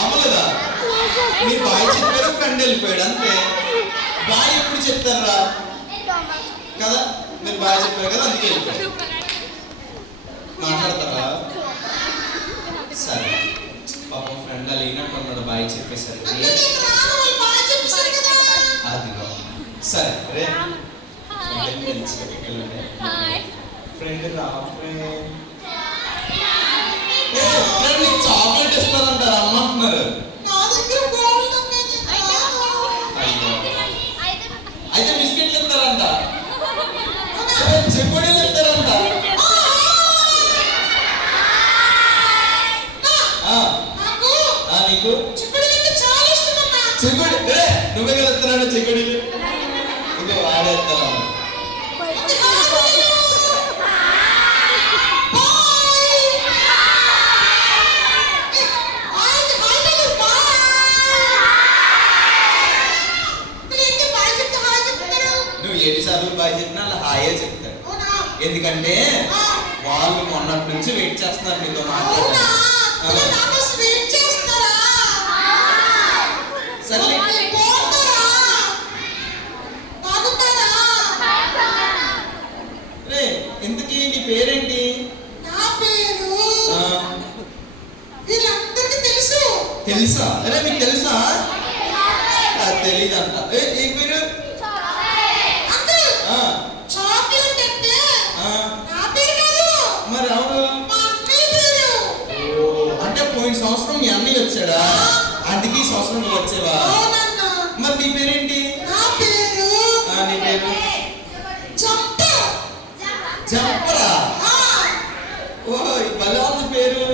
అవ్వలేదా? మీరు బాయ్ చెప్పారు, ఫ్రెండ్ వెళ్ళిపోయాడు అంతే. బాయ్ ఎప్పుడు చెప్తారా కదా, మీరు బాయ్ చెప్పారు కదా అందుకే వెళ్ళిపోయారు. మాట్లాడతారా? సరే, పాపం ఫ్రెండ్ లేనట్టు ఉన్నాడు బాయ్ చెప్పేసరికి. అదిగో సరే రే ఫ్రెండ్ రా ఫ్రెండ్ చాక్లెట్ ఇస్తారంటారు అమ్మ అంటున్నారు. అయితే బిస్కెట్లు ఇస్తారంట, చెప్పుడీలు ఇస్తారంట. నీకు చెక్కుడి నువ్వే కదా ఇస్తున్నాడు చెక్కుడీలు, ఇక వాడేస్తాను. నువ్వు ఎన్నిసార్లు బాగా చెప్పినా అలా హాయే చెప్తాడు, ఎందుకంటే వాళ్ళు మొన్నటి నుంచి వెయిట్ చేస్తున్నారు మీతో మాట్లాడాలి. సరే రే ఇంతకీ నీ పేరేంటి? నా పేరు వీళ్ళందరికీ తెలుసు. తెలుసా? అరే మీకు తెలుసా? తెలీదంట. ఏ పేరు? చాక్లెట్ అంటే నా పేరు కాదు, మరి అవును మా అన్నయ్య పేరు. అంటే పోయిన సంవత్సరం మీ అన్నయ్య వచ్చాడా, అందుకే ఈ సంవత్సరం నువ్వు వచ్చేవా? మరి నీ పేరేంటి? నా పేరు నీ పేరు జంపరా? ఓ భలే ఉంది పేరు.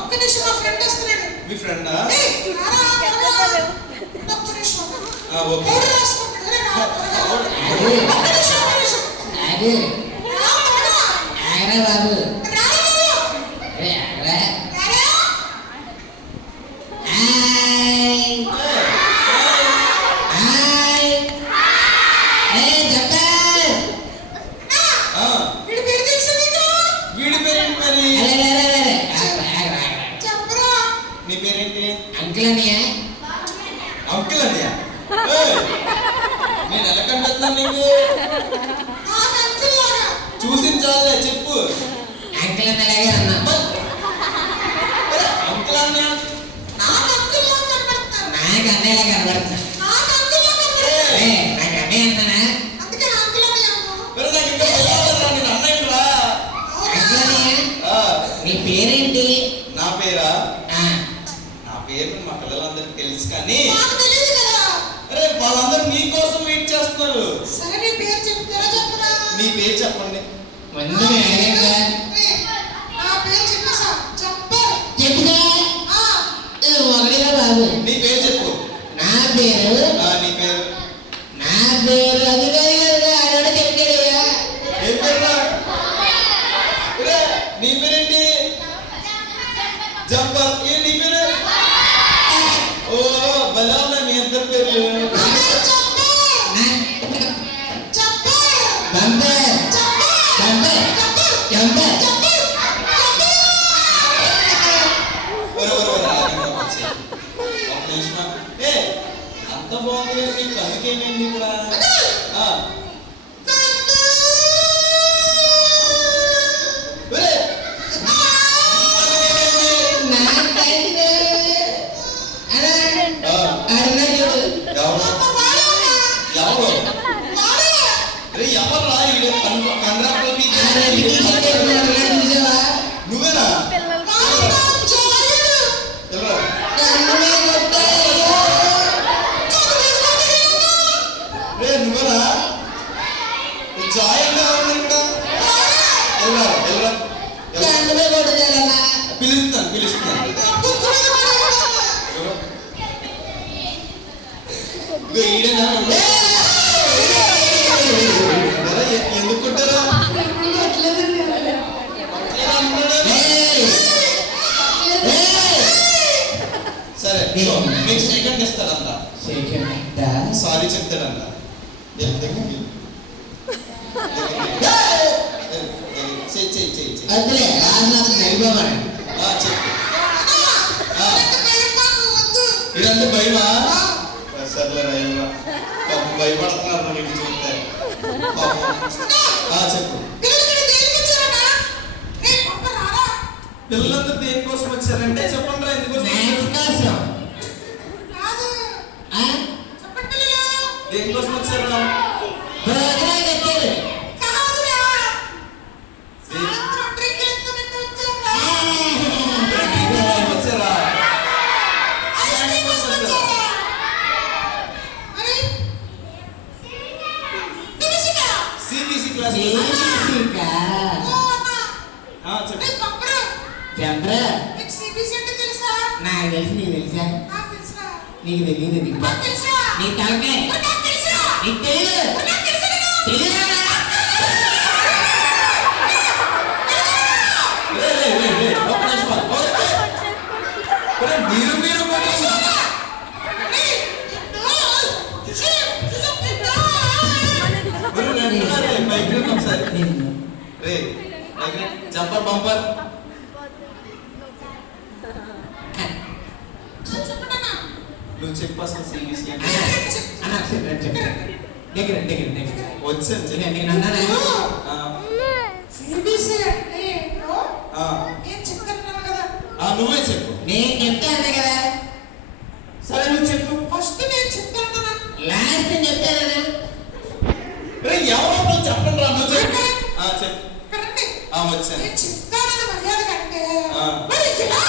ఒక్క నిమిషం, మా ఫ్రెండ్ వస్తున్నాడు. మీ ఫ్రెండా? ఓకే బాబు వీడి పేరేంటి మరి? నీ పేరేంటి? అంకుల్ అనియా. అంకుల్ అనియా? నేను ఎలా కనిపిస్తున్నాను నీకు? చూసిన చాలే చెప్పు. అంకుల్ అన్నలాగే అన్నా. అంకుల్ అన్నయ్య నాకు అన్నయ్యలా కనబడుతున్నా. నాకు అన్నయ్య అన్నానా? నీ పేరేంటి? నా పేరా? నా పేరు మా పిల్లలందరికీ తెలుసు కానీ అరే వాళ్ళందరూ నీ కోసం వెయిట్ చేస్తున్నారు. మీ పేరు చెప్పండి. ముందు చెప్పుదా ఒకటిగా బాబు. నీ పేరు చెప్పు. నా పేరు నీ పేరు? నా పేరు అది ఆడ చెప్తాడు. ఏం పేరు? నీ పేరేంటి? జంపర్. ఏ నీ పేరు? ఓ భలే ఉన్నాయి మీ ఇద్దరు పేర్లు. అంత బాగుంది నీకు, అందుకేమైంది ఇక్కడ? నువ్వేనా? నువ్వేనా? జాయిన్ పిలుస్తాను పిలుస్తాను. ఈడేనా? ఎందుకు కొట్టారా? సరే మీకు సెకండ్ ఇస్తాడంట. సారీ చెప్తాడంట. వద్దులే రాజు నాకు నడిపోమని చెప్పు. ఇదంతా భయమా? సర్లే రాయమ్మా. పాపం భయపడుతున్నారు నాకు ఇంటి చూస్తే. పాపం. చెప్పు. పిల్లలందరూ దేనికోసం వచ్చారంటే చెప్పండి రా, ఎందుకోసం వచ్చారు? దేనికోసం వచ్చారు? CBC class. చెప్పరా నాకు తెలిసి నీకు తెలుసా? నీకు తెలియదు. నీకు తలకాయ నీకు తెలియదు. మీరు జంపర్ బంపర్ నువ్వు చెప్పు అసలు సిబిసి అంటే నువ్వే చెప్పు. నేను చెప్తాను కదా. సరే నువ్వు చెప్పు. ఫస్ట్ నేను చెప్తాను, లాస్ట్ చెప్తాను. ఎవరో చెప్పండి రా, నువ్వు చెప్పు. చెప్పు. కరెక్ట్. వచ్చాను. నేను చెప్తానని మర్యాద కంటే ఆ. మరి ఇలా